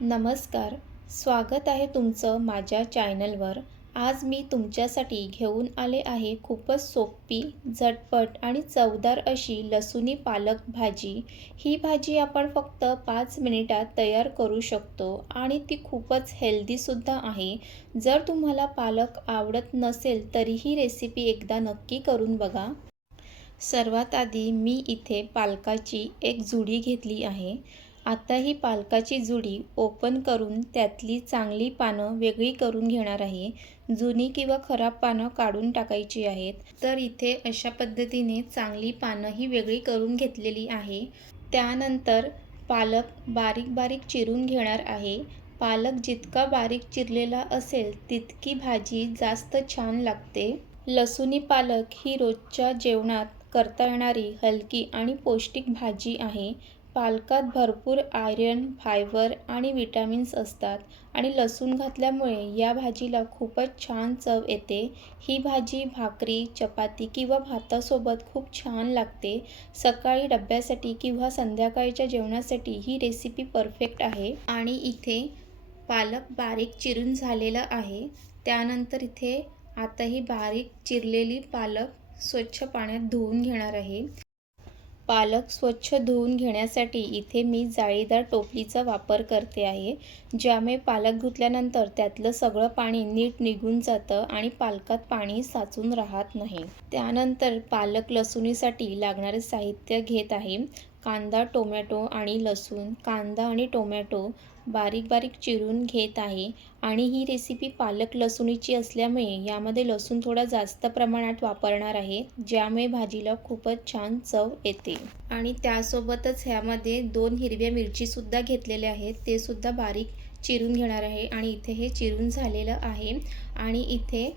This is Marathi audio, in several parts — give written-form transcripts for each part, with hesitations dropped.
नमस्कार. स्वागत आहे तुमचं माझ्या चॅनलवर. आज मी तुमच्यासाठी घेऊन आले आहे खूपच सोपी, झटपट आणि चवदार अशी लसूणी पालक भाजी. ही भाजी आपण फक्त 5 मिनिटात तयार करू शकतो आणि ती खूपच हेल्दीसुद्धा आहे. जर तुम्हाला पालक आवडत नसेल तरी ही रेसिपी एकदा नक्की करून बघा. सर्वात आधी मी इथे पालकाची एक जुडी घेतली आहे. आता ही पालकाची जुडी ओपन करून त्यातली चांगली पानं वेगळी करून घेणार आहे. जुनी किंवा खराब पानं काढून टाकायची आहेत. तर इथे अशा पद्धतीने चांगली पानं ही वेगळी करून घेतलेली आहे. त्यानंतर पालक बारीक बारीक चिरून घेणार आहे. पालक जितका बारीक चिरलेला असेल तितकी भाजी जास्त छान लागते. लसूणी पालक ही रोजच्या जेवणात करता येणारी हलकी आणि पौष्टिक भाजी आहे. पालकात भरपूर आयर्न, फायबर आणि विटॅमिन्स असतात आणि लसूण घातल्यामुळे या भाजीला खूपच छान चव येते. ही भाजी भाकरी, चपाती किंवा भातासोबत खूप छान लागते. सकाळी डब्यासाठी किंवा संध्याकाळच्या जेवणासाठी ही रेसिपी परफेक्ट आहे. आणि इथे पालक बारीक चिरून झालेला आहे. त्यानंतर इथे आता ही बारीक चिरलेली पालक स्वच्छ पाण्यात धुवून घेणार आहे. पालक स्वच्छ धुवून घेण्यासाठी इथे मी जाळीदार टोपलीचा वापर करते आहे. ज्यामुळे पालक धुतल्यानंतर त्यातलं सगळं पाणी नीट निघून जातं आणि पालकात पाणी साचून राहत नाही. त्यानंतर पालक लसूणीसाठी लागणारे साहित्य घेत आहे. कांदा, टोमॅटो आणि लसूण. कांदा आणि टोमॅटो बारीक बारीक चिरून घेत आहे आणि ही रेसिपी पालक लसूणीची असल्यामुळे यामध्ये लसूण थोडा जास्त प्रमाणात वापरणार आहे, ज्यामुळे भाजीला खूपच छान चव येते. आणि त्यासोबतच ह्यामध्ये 2 हिरव्या मिरचीसुद्धा घेतलेल्या आहेत, ते सुद्धा बारीक चिरून घेणार आहे. आणि इथे हे चिरून झालेलं आहे आणि इथे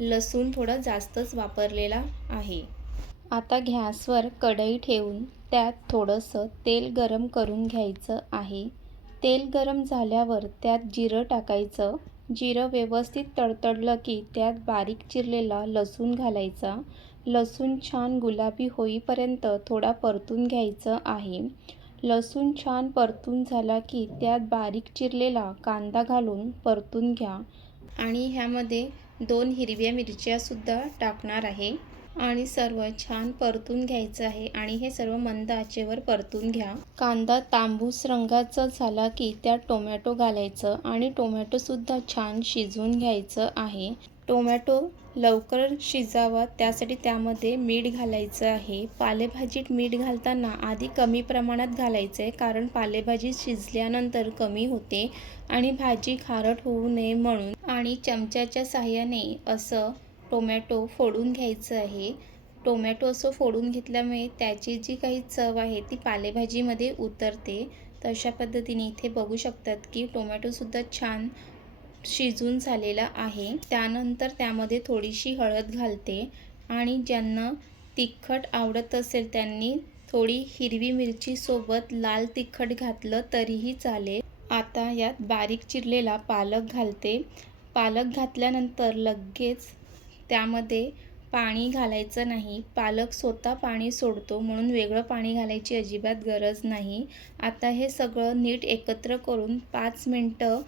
लसूण थोडा जास्तच वापरलेला आहे. आता गॅसवर कढई ठेवून त्यात थोडंसं तेल गरम करून घ्यायचं आहे. तेल गरम झाल्यावर त्यात जिरं टाकायचं. जिरं व्यवस्थित तडतडलं की त्यात बारीक चिरलेला लसूण घालायचा. लसूण छान गुलाबी होईपर्यंत थोडा परतून घ्यायचं आहे. लसूण छान परतून झाला की त्यात बारीक चिरलेला कांदा घालून परतून घ्या. आणि ह्यामध्ये 2 हिरव्या मिरच्यासुद्धा टाकणार आहे आणि सर्व छान परतून घ्यायचं आहे. आणि हे सर्व मंद आचेवर परतून घ्या. कांदा तांबूस रंगाचा झाला की त्यात टोमॅटो घालायचं आणि टोमॅटोसुद्धा छान शिजवून घ्यायचं आहे. टोमॅटो लवकर शिजावा त्यासाठी त्यामध्ये मीठ घालायचं आहे. पालेभाजीत मीठ घालताना आधी कमी प्रमाणात घालायचं आहे, कारण पालेभाजी शिजल्यानंतर कमी होते आणि भाजी खारट होऊ नये म्हणून. आणि चमच्याच्या साहाय्याने असं टोमॅटो फोडून घ्यायचं आहे. टोमॅटो असं फोडून घेतल्यामुळे त्याची जी काही चव आहे ती पालेभाजीमध्ये उतरते. तर अशा पद्धतीने इथे बघू शकतात की टोमॅटोसुद्धा छान शिजून झालेला आहे. त्यानंतर त्यामध्ये थोडीशी हळद घालते आणि ज्यांना तिखट आवडत असेल त्यांनी थोडी हिरवी मिरचीसोबत लाल तिखट घातलं तरीही चालेल. आता यात बारीक चिरलेला पालक घालते. पालक घातल्यानंतर लगेच त्यामध्ये पाणी घालायचं नाही. पालक स्वतः पाणी सोडतो म्हणून वेगळं पाणी घालायची अजिबात गरज नाही. आता हे सगळं नीट एकत्र करून 5 मिनटं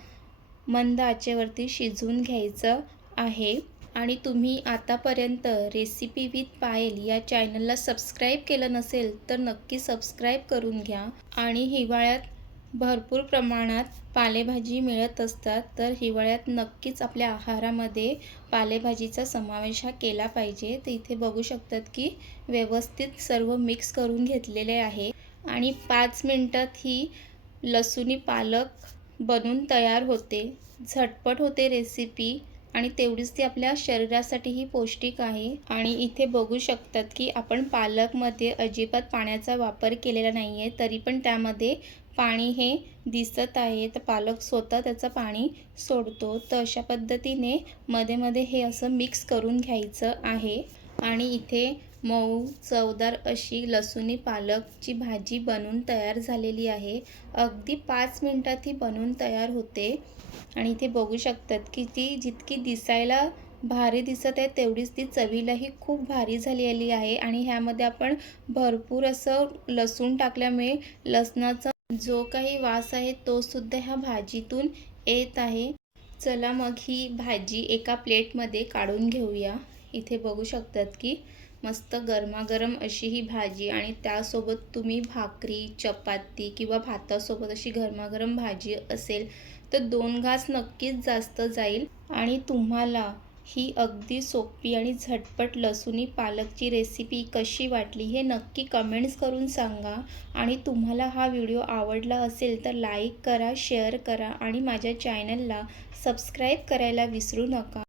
मंद आचेवरती शिजवून घ्यायचं आहे. आणि तुम्ही आतापर्यंत रेसिपी विथ पायल या चॅनलला सबस्क्राईब केलं नसेल तर नक्की सबस्क्राईब करून घ्या. आणि हिवाळ्यात भरपूर प्रमाणात पालेभाजी मिळत असतात, तर हिवाळ्यात नक्कीच आपल्या आहारामध्ये पालेभाजीचा समावेश हा केला पाहिजे. तर इथे बघू शकतात की व्यवस्थित सर्व मिक्स करून घेतलेले आहे आणि 5 मिनटात ही लसूणी पालक बनून तयार होते. झटपट होते रेसिपी आणि तेवढीच ती आपल्या शरीरासाठीही पौष्टिक आहे. आणि इथे बघू शकतात की आपण पालकमध्ये अजिबात पाण्याचा वापर केलेला नाही आहे, तरी पण त्यामध्ये पाणी हे दिसत आहे. तर पालक स्वतः त्याचं पाणी सोडतो. तर अशा पद्धतीने मध्ये मध्ये हे असं मिक्स करून घ्यायचं आहे. आणि इथे मऊ चवदार अशी लसूणी पालकची भाजी बनून तयार झालेली आहे. अगदी 5 मिनटात ही बनवून तयार होते. आणि इथे बघू शकतात की ती जितकी दिसायला भारी दिसत आहे तेवढीच ती चवीलाही खूप भारी झालेली आहे. आणि ह्यामध्ये आपण भरपूर असं लसूण टाकल्यामुळे लसणाचं जो काही वास आहे तो सुद्धा ह्या भाजीतून येत आहे. चला मग ही भाजी एका प्लेटमध्ये काढून घेऊया. इथे बघू शकतात की मस्त गरमागरम अशी ही भाजी आणि त्यासोबत तुम्ही भाकरी, चपाती किंवा भातासोबत अशी गरमागरम भाजी असेल तर 2 घास नक्कीच जास्त जाईल. आणि तुम्हाला ही अगदी सोपी आणि झटपट लसूणी पालकची रेसिपी कशी वाटली हे नक्की कमेंट्स करून सांगा. आणि तुम्हाला हा व्हिडिओ आवडला असेल तर लाईक करा, शेअर करा आणि माझ्या चॅनलला सबस्क्राईब करायला विसरू नका.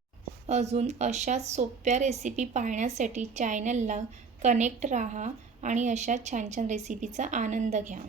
अजून अशाच सोप्या रेसिपी पाहण्यासाठी चॅनलला कनेक्ट राहा आणि अशा छान छान रेसिपीचा आनंद घ्या.